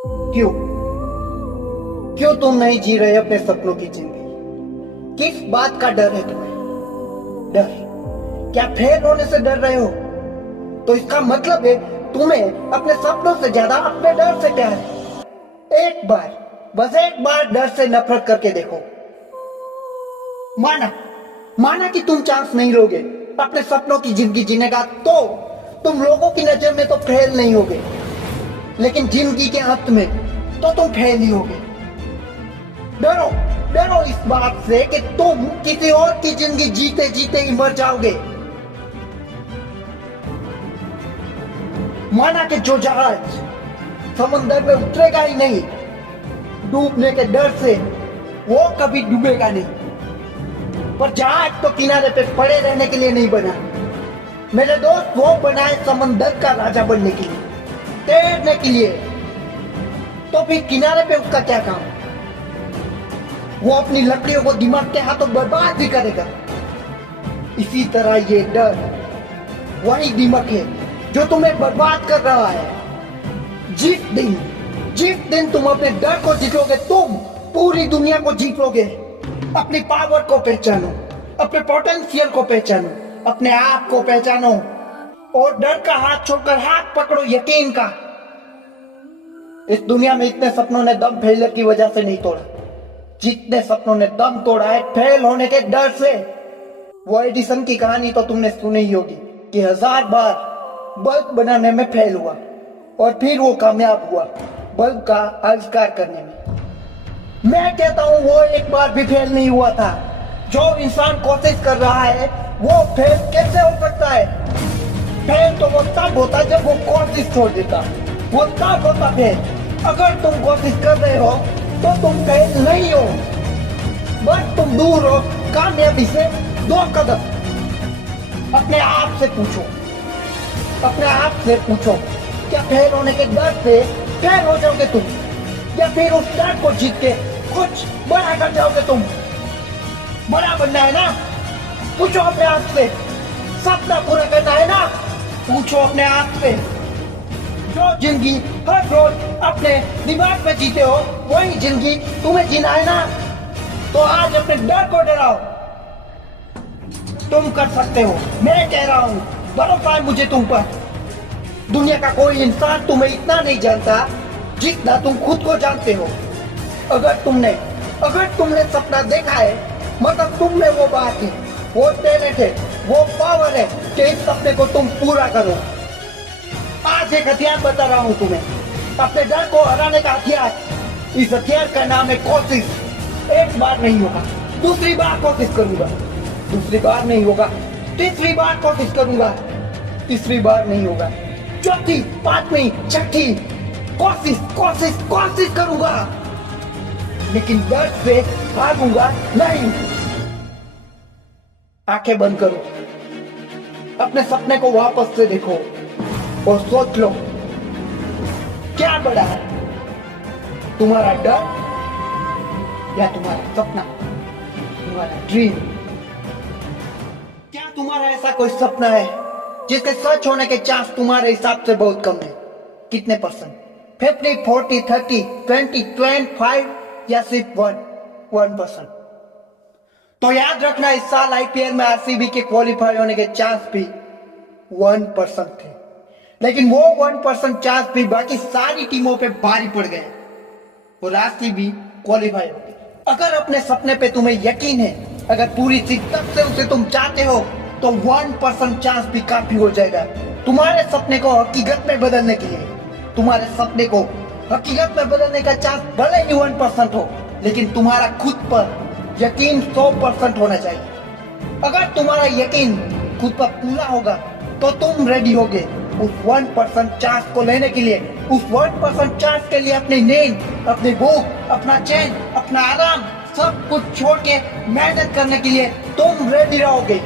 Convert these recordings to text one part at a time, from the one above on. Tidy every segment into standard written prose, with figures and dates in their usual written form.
क्यों क्यों तुम नहीं जी रहे अपने सपनों की जिंदगी? किस बात का डर है तुम्हें? डर? क्या फेल होने से डर रहे हो? तो इसका मतलब है तुम्हें अपने सपनों से ज्यादा अपने डर से प्यार है। एक बार, बस एक बार डर से नफरत करके देखो। माना माना कि तुम चांस नहीं लोगे अपने सपनों की जिंदगी जीने का, तो तुम लोगों की नजर में तो फेल नहीं होगे, लेकिन जिंदगी के अंत में तो तुम फेल ही होगे। डरो डरो इस बात से कि तुम किसी और की जिंदगी जीते जीते ही मर जाओगे। माना कि जो जहाज समंदर में उतरेगा ही नहीं, डूबने के डर से वो कभी डूबेगा नहीं। पर जहाज तो किनारे पे पड़े रहने के लिए नहीं बना मेरे दोस्त, वो बनाए समंदर का राजा बनने के लिए, तैरने के लिए। तो फिर किनारे पे उसका क्या काम? वो अपनी लकड़ियों को दिमाग के हाथों बर्बाद भी करेगा। इसी तरह ये डर वही दिमाग है जो तुम्हें बर्बाद कर रहा है। जिस दिन तुम अपने डर को जीतोगे, तुम पूरी दुनिया को जीत लोगे। अपनी पावर को पहचानो, अपने पोटेंशियल को पहचानो, अपने आप को पहचानो और डर का हाथ छोड़कर हाथ पकड़ो यकीन का। इस दुनिया में इतने सपनों ने दम फेलियर की वजह से नहीं तोड़ा, जितने सपनों ने दम तोड़ा है फेल होने के डर से। वो एडिसन की कहानी तो तुमने सुनी ही होगी कि 1000 बार बल्ब बनाने में फेल हुआ और फिर वो कामयाब हुआ बल्ब का आविष्कार करने में। मैं कहता हूं वो एक बार भी फेल नहीं हुआ था। जो इंसान कोशिश कर रहा है वो फेल कैसे हो सकता है? फेल तो वो तब होता जब वो कोशिश छोड़ देता, वो तब होता फेल। अगर तुम कोशिश कर रहे हो तो तुम फेल नहीं हो, बस तुम दूर हो कामयाबी से 2 कदम। अपने आप से पूछो, अपने आप से पूछो, क्या फेल होने के डर से फेल हो जाओगे तुम, या फिर उस डर को जीत के कुछ बड़ा कर जाओगे तुम? बड़ा बनना है ना? पूछो अपने आप से। सपना पूरा करना है ना? पूछो अपने आप से। जो जिंदगी हर रोज अपने दिमाग में जीते हो, वही जिंदगी तुम्हें जीना है ना? तो आज अपने डर को डराओ। तुम कर सकते हो, मैं कह रहा हूं, भरोसा है मुझे तुम पर। दुनिया का कोई इंसान तुम्हें इतना नहीं जानता जितना तुम खुद को जानते हो। अगर तुमने सपना देखा है, मतलब तुम में वो बात है, वो टैलेंट है, वो पावर है कि इस सपने को तुम पूरा करो। आज एक हथियार बता रहा हूं तुम्हें, अपने डर को हराने का हथियार। इस हथियार का नाम है कोशिश। एक बार नहीं होगा, दूसरी बार कोशिश करूंगा, दूसरी बार नहीं होगा, तीसरी बार कोशिश करूंगा, तीसरी बार नहीं होगा, चौथी, पांचवी, छठी कोशिश कोशिश कोशिश करूंगा, लेकिन डर से भागूंगा नहीं। आंखें बंद करो, अपने सपने को वापस से देखो और सोच लो, क्या बड़ा है, तुम्हारा डर या तुम्हारा सपना, तुम्हारा ड्रीम? क्या तुम्हारा ऐसा कोई सपना है जिसके सच होने के चांस तुम्हारे हिसाब से बहुत कम है? कितने परसेंट? 50, 40, 30, 20, 25 या सिर्फ 1%? तो याद रखना, इस साल आईपीएल में आरसीबी के क्वालिफाई होने के चांस भी 1% थे, लेकिन वो 1% चांस भी बाकी सारी टीमों पे भारी पड़ गए और आरसीबी क्वालिफाई हो गई। अगर अपने सपने पे तुम्हें यकीन है, अगर पूरी शिद्दत से उसे तुम चाहते हो, तो 1% चांस भी काफी हो जाएगा तुम्हारे सपने को हकीकत में बदलने के लिए। तुम्हारे सपने को हकीकत में बदलने का चांस भले ही 1% हो, लेकिन तुम्हारा खुद पर यकीन 100% होना चाहिए। अगर तुम्हारा यकीन खुद पर पूरा होगा तो तुम रेडी होगे उस 1% चांस को लेने के लिए। उस 1% चांस के लिए अपनी नींद, अपनी भूख, अपना चैन, अपना आराम सब कुछ छोड़ के मेहनत करने के लिए तुम रेडी रहोगे।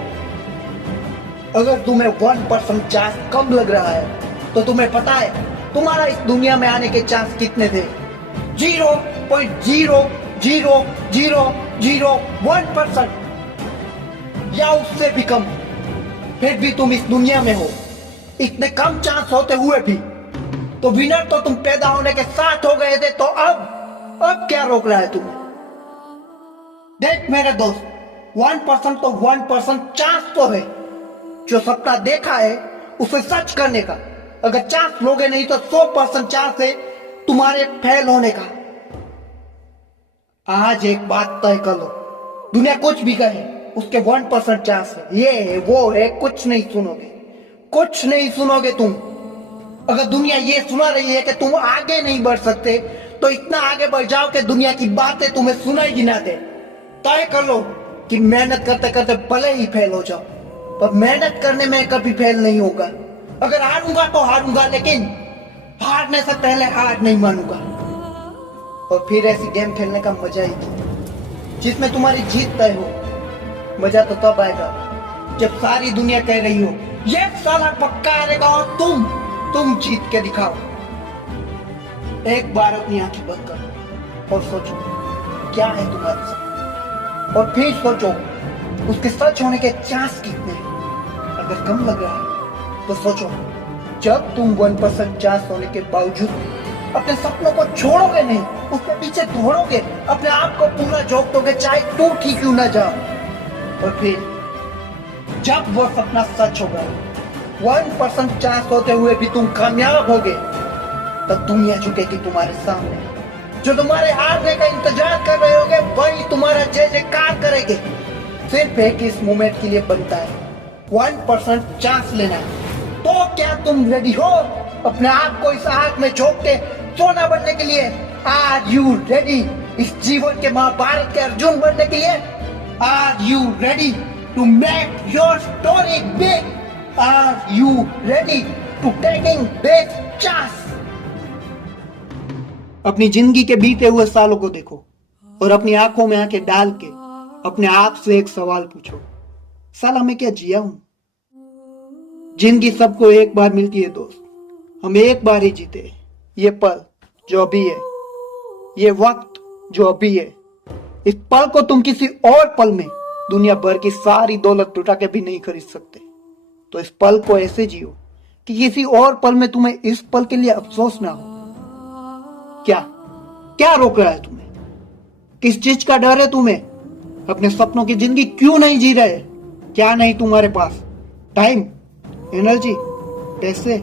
अगर तुम्हें 1% चांस कम लग रहा है तो तुम्हें पता है तुम्हारा इस दुनिया में आने के चांस कितने थे? 0.00001% या उससे भी कम। फिर भी तुम इस दुनिया में हो। इतने कम चांस होते हुए भी तो विनर तो तुम पैदा होने के साथ हो गए थे, तो अब क्या रोक रहा है तुम्हें? देख मेरे दोस्त, 1% तो 1% चांस तो है। जो सपना देखा है उसे सच करने का। अगर चांस लोगे नहीं तो 100% चांस है तुम्हारे फेल होने का। आज एक बात तय कर लो, दुनिया कुछ भी कहे उसके 1% चांस है, ये है वो है, कुछ नहीं सुनोगे, कुछ नहीं सुनोगे तुम। अगर दुनिया ये सुना रही है कि तुम आगे नहीं बढ़ सकते, तो इतना आगे बढ़ जाओ कि दुनिया की बातें तुम्हें सुनाई ना दे। तय कर लो कि मेहनत करते करते भले ही फेल हो जाओ, पर मेहनत करने में कभी फेल नहीं होगा। अगर हारूंगा तो हारूंगा, लेकिन हारने से पहले हार नहीं मानूंगा। और फिर ऐसी गेम खेलने का मजा ही जिसमें तुम्हारी जीत तय हो। मजा तो तब आएगा जब सारी दुनिया कह रही हो ये साला पक्का हारेगा, और तुम जीत के दिखाओ। एक बार अपनी आंखें बंद करो और सोचो क्या है तुम्हारे साथ, और फिर सोचो उसके सच होने के चांस कितने हैं। अगर कम लग रहा है तो सोचो जब तुम 1% चांस होने के बावजूद अपने सपनों को छोड़ोगे नहीं, उसके पीछे दौड़ोगे, अपने आप को पूरा झोंक दोगे, चाहे टूट ही क्यों ना जाओ। और फिर जब वो सपना सच होगा, 1% चांस होते हुए भी तुम कामयाब होगे, तब दुनिया झुकेगी तुम्हारे सामने। जो तुम्हारे हारने का इंतजार कर रहे होगे वही तुम्हारा जय जयकार करेंगे। सिर्फ एक इस मोमेंट के लिए बनता है 1% चांस लेना है। तो क्या तुम रेडी हो अपने आप को इस आग में झोंक के सोना बनने के लिए? आर यू रेडी इस जीवन के महाभारत के अर्जुन बनने के लिए? Are you ready to make your story big? Are you ready to taking big chance? अपनी जिंदगी के बीते हुए सालों को देखो और अपनी आंखों में आंखें डाल के अपने आप से एक सवाल पूछो, साला मैं क्या जिया हूं? जिंदगी सबको एक बार मिलती है दोस्त, हम एक बार ही जीते हैं। ये पल जो अभी है, ये वक्त जो अभी है, इस पल को तुम किसी और पल में दुनिया भर की सारी दौलत लुटा के भी नहीं खरीद सकते। तो इस पल को ऐसे जियो कि किसी और पल में तुम्हें इस पल के लिए अफसोस ना हो। क्या रोक रहा है तुम्हें? किस चीज का डर है तुम्हें? अपने सपनों की जिंदगी क्यों नहीं जी रहे? क्या नहीं तुम्हारे पास? टाइम, एनर्जी, पैसे,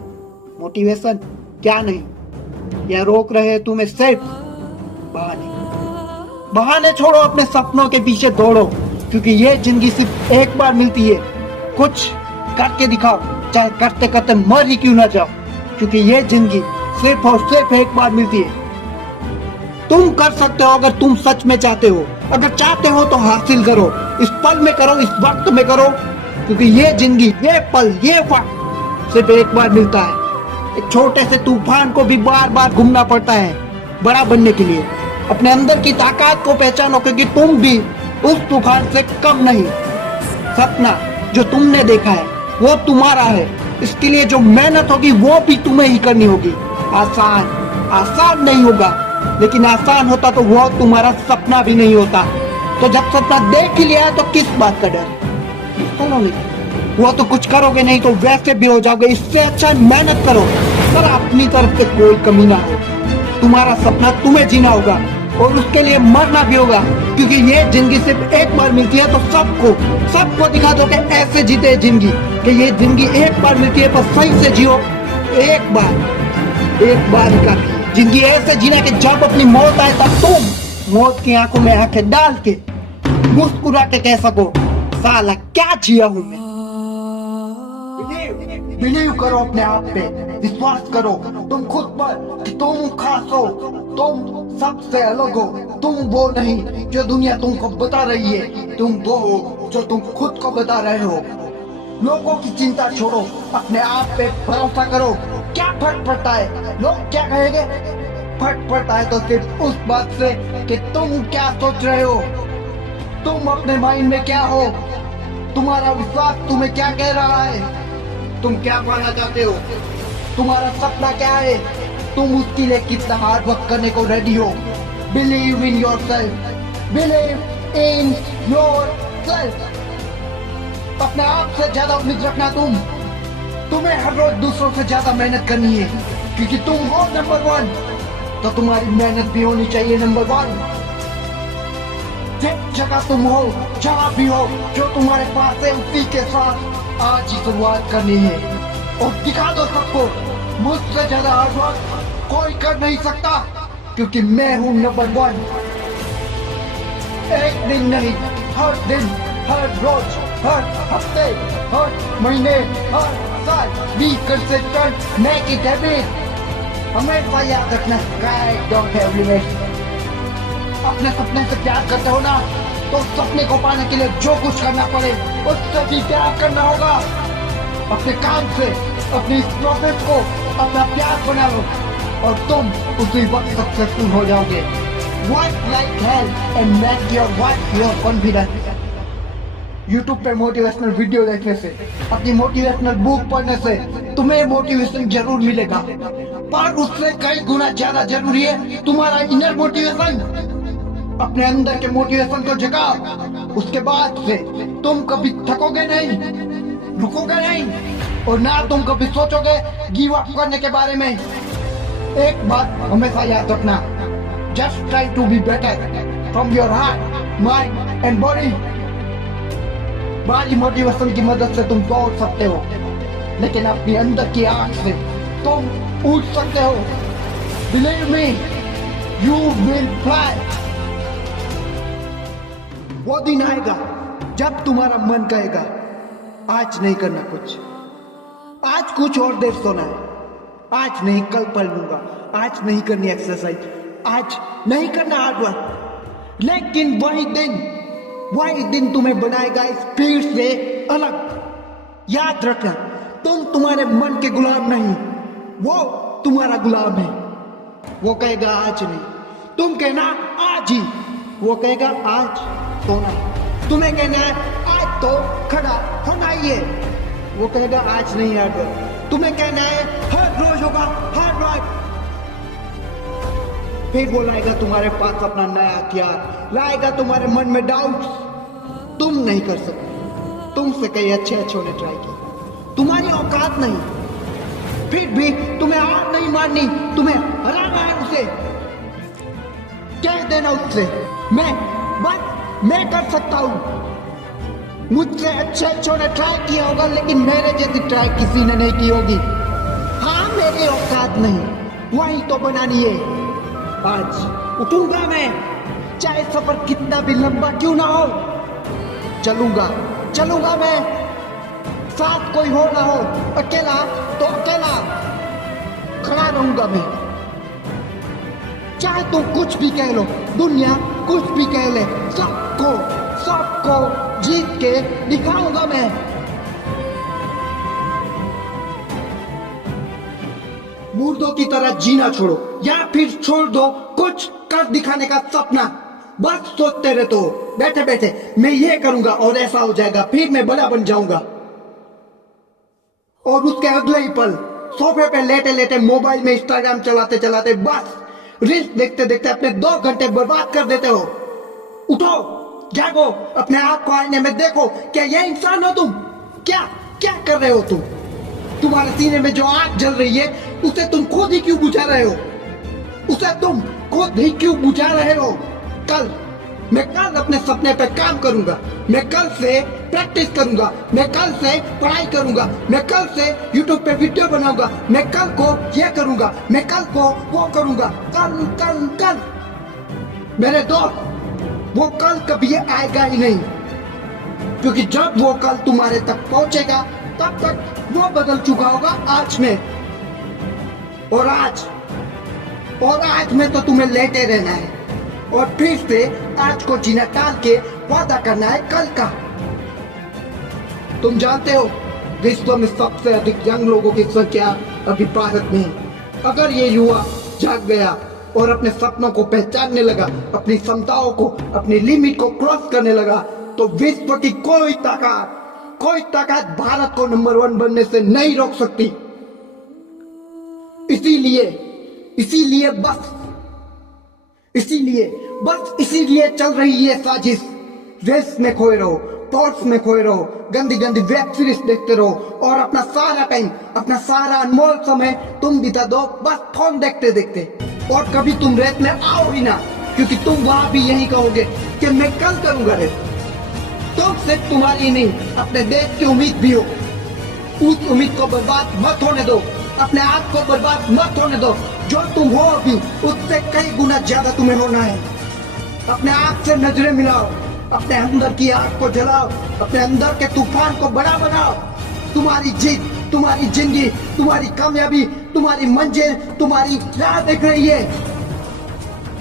मोटिवेशन, क्या नहीं? या रोक रहे हैं तुम्हें सिर्फ बहाने? बहाने छोड़ो, अपने सपनों के पीछे दौड़ो, क्योंकि ये जिंदगी सिर्फ एक बार मिलती है। कुछ करके दिखाओ, चाहे करते करते मर ही क्यों ना जाओ, क्योंकि ये जिंदगी सिर्फ और सिर्फ एक बार मिलती है। तुम कर सकते हो अगर तुम सच में चाहते हो। अगर चाहते हो तो हासिल करो, इस पल में करो, इस वक्त में करो, क्योंकि ये जिंदगी, ये पल, ये वक्त सिर्फ एक बार मिलता है। एक छोटे से तूफान को भी बार बार घूमना पड़ता है बड़ा बनने के लिए। अपने अंदर की ताकत को पहचानो, क्योंकि तुम भी उस तूफान से कम नहीं। सपना जो तुमने देखा है वो तुम्हारा है, इसके लिए जो मेहनत होगी वो भी तुम्हें ही करनी होगी। आसान नहीं होगा, लेकिन आसान होता तो वो तुम्हारा सपना भी नहीं होता। तो जब सपना देख ही लिया है तो किस बात का डर? वो तो कुछ करोगे नहीं तो वैसे भी हो जाओगे। इससे अच्छा मेहनत करो, पर अपनी तरफ से कोई कमी ना हो। तुम्हारा सपना तुम्हें जीना होगा और उसके लिए मरना भी होगा, क्योंकि ये जिंदगी सिर्फ एक बार मिलती है। तो सबको दिखा दो कि ऐसे जीते जिंदगी, कि ये जिंदगी एक बार मिलती है, पर सही से जियो। एक बार का जिंदगी ऐसे जीना कि जब अपनी मौत आए तब तुम मौत की आंखों में आंखें डाल के मुस्कुरा के कह सको, साला क्या जिया हूं मैं। बिलीव करो अपने आप पे, विश्वास करो तुम खुद पर कि तुम खास हो, तुम सबसे अलग हो। तुम वो नहीं जो दुनिया तुमको बता रही है, तुम वो हो जो तुम खुद को बता रहे हो। लोगों की चिंता छोड़ो, अपने आप पे भरोसा करो। क्या फर्क पड़ता है लोग क्या कहेंगे? फर्क पड़ता है तो सिर्फ उस बात से कि तुम क्या सोच रहे हो, तुम अपने माइंड में क्या हो, तुम्हारा विश्वास तुम्हें क्या कह रहा है, तुम क्या पाना चाहते हो, तुम्हारा सपना क्या है, तुम उसके लिए कितना हार्ड वर्क करने को रेडी हो। Believe in yourself, believe in yourself. अपने आप से ज्यादा उम्मीद रखना। तुम्हें हर रोज दूसरों से ज्यादा मेहनत करनी है, क्योंकि तुम हो नंबर 1, तो तुम्हारी मेहनत भी होनी चाहिए नंबर 1। जिस जगह तुम हो, जहाँ भी हो, जो तुम्हारे पास है उसी के साथ आज ही शुरुआत करनी है और दिखा दो सबको मुझसे ज्यादा हार्ड वर्क कोई कर नहीं सकता, क्योंकि मैं हूँ नंबर 1। एक दिन नहीं, हर दिन, हर रोज, हर हफ्ते, हर महीने, हर साल be consistent, make it habit. हमेशा याद रखना, राइट डोंट हैव लिमिट्स। अपने सपने से प्यार करते हो ना, तो सपने को पाने के लिए जो कुछ करना पड़े उससे भी प्यार करना होगा। अपने काम से अपनी इस प्रोसेस को अपना प्यार बना लो और तुम उसी वक्त सक्सेसफुल हो जाओगे। Work like hell and make your work your confidence. YouTube पे मोटिवेशनल वीडियो देखने से, अपनी मोटिवेशनल बुक पढ़ने से तुम्हें मोटिवेशन जरूर मिलेगा, पर उससे कई गुना ज्यादा जरूरी है तुम्हारा इनर मोटिवेशन। अपने अंदर के मोटिवेशन को जगाओ, उसके बाद से तुम कभी थकोगे नहीं, रुकोगे नहीं और ना तुम कभी सोचोगे गिव अप करने के बारे में। एक बात हमेशा याद रखना, just try to be better from your heart, mind and body. बाहरी मोटिवेशन की मदद से तुम दौड़ सकते हो, लेकिन अपनी अंदर की आग से तुम उड़ सकते हो। Believe me, you will fly. वो दिन आएगा जब तुम्हारा मन कहेगा आज नहीं करना कुछ, आज कुछ और देर सोना है, आज नहीं कल पढ़ लूंगा, आज नहीं करनी एक्सरसाइज, आज नहीं करना हार्डवर्क। लेकिन वही दिन तुम्हें बनाएगा इस भीड़ से अलग। याद रखना, तुम तुम्हारे मन के गुलाम नहीं, वो तुम्हारा गुलाम है। वो कहेगा आज नहीं, तुम कहना आज ही। वो कहेगा आज सोना, तुम्हें कहना है आज तो खड़ा होना ही है। वो कहेगा आज नहीं यार, तुम्हें कहना है हर रोज होगा, हर रोज। फिर वो लाएगा तुम्हारे पास अपना नया हथियार, लाएगा तुम्हारे मन में डाउट्स। तुम नहीं कर सकते, तुमसे कई अच्छे ने ट्राई किया, तुम्हारी औकात नहीं। फिर भी तुम्हें हार नहीं माननी, तुम्हें हराना है उसे। कह देना उससे मैं कर सकता हूं। मुझसे अच्छे ने ट्राई किया होगा, लेकिन मेरे जैसी ट्राई किसी ने नहीं की होगी। हाँ, मेरी औकात नहीं, वही तो बनानी है। आज उठूंगा मैं, चाहे सफर कितना भी लंबा क्यों ना हो। चलूंगा मैं, साथ कोई हो ना हो, अकेला तो अकेला खड़ा रहूंगा मैं। चाहे तुम कुछ भी कह लो, दुनिया कुछ भी कह ले, सबको जीत के दिखाऊंगा मैं। मुर्दों की तरह जीना छोड़ो, या फिर छोड़ दो कुछ कर दिखाने का सपना। बस सोचते रहते हो बैठे बैठे, मैं ये करूंगा और ऐसा हो जाएगा, फिर मैं बड़ा बन जाऊंगा। और उसके अगले ही पल सोफे पे लेटे लेटे मोबाइल में इंस्टाग्राम चलाते चलाते बस रील्स देखते देखते अपने 2 घंटे बर्बाद कर देते हो। उठो, जागो, अपने आप को आईने में देखो, क्या ये इंसान हो तुम? क्या कर रहे हो तुम? तुम्हारे सीने में जो आग जल रही है उसे तुम खुद ही क्यों बुझा रहे हो? मैं कल अपने सपने पे काम करूंगा, मैं कल से प्रैक्टिस करूंगा, मैं कल से पढ़ाई करूंगा, मैं कल से YouTube पे वीडियो बनाऊंगा, मैं कल को ये करूंगा, मैं कल को वो करूंगा। कल मेरे दोस्त, वो कल कभी आएगा ही नहीं, क्योंकि जब वो कल तुम्हारे तक पहुंचेगा तब तक वो बदल चुका होगा आज में। और आज में तो तुम्हें लेटे रहना है और फिर से आज को जीना टाल के वादा करना है कल का। तुम जानते हो, विश्व में सबसे अधिक यंग लोगों की संख्या अभी भारत में है। अगर ये युवा जाग गया और अपने सपनों को पहचानने लगा, अपनी क्षमताओं को, अपनी लिमिट को क्रॉस करने लगा, तो विश्व की कोई ताकत भारत को नंबर 1 बनने से नहीं रोक सकती। इसीलिए चल रही है साजिश। रील्स में खोए रहो, थॉट्स में खोए रहो, गंदी गंदी वेब सीरीज देखते रहो और अपना सारा टाइम, अपना सारा अनमोल समय तुम बिता दो बस फोन देखते देखते। और कभी तुम रेत में आओ ही ना, क्योंकि तुम वहां भी यही कहोगे कि मैं कल करूंगा रेत। तुम सिर्फ तुम्हारी नहीं अपने देश की उम्मीद भी हो। उस उम्मीद को बर्बाद मत होने दो, अपने आप को बर्बाद मत होने दो। जो तुम हो अभी उससे कई गुना ज्यादा तुम्हें होना है। अपने आप से नजरें मिलाओ, अपने अंदर की आग को जलाओ, अपने अंदर के तूफान को बड़ा बनाओ। तुम्हारी जीत, तुम्हारी जिंदगी, तुम्हारी कामयाबी, तुम्हारी मंजिल तुम्हारी राह देख रही है।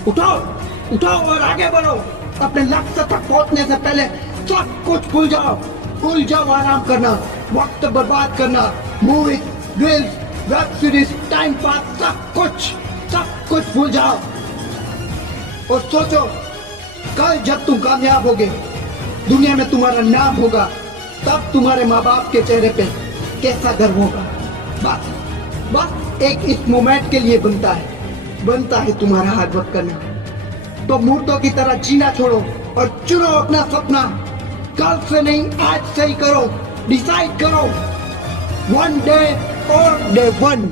उठाओ, उठाओ और आगे बढ़ो। अपने लक्ष्य तक पहुंचने से पहले सब कुछ भूल जाओ, आराम करना, वक्त बर्बाद करना, movie, reels, web series, time pass, सब कुछ भूल जाओ और सोचो कल जब तुम कामयाब होगे, दुनिया में तुम्हारा नाम होगा, तब तुम्हारे माँ बाप के चेहरे पे कैसा गर्व होगा। बस एक इस मोमेंट के लिए बनता है तुम्हारा हार्ड वर्क करना। तो मूर्तों की तरह जीना छोड़ो और चुनो अपना सपना। कल से नहीं आज से ही करो, डिसाइड करो, one day or day one।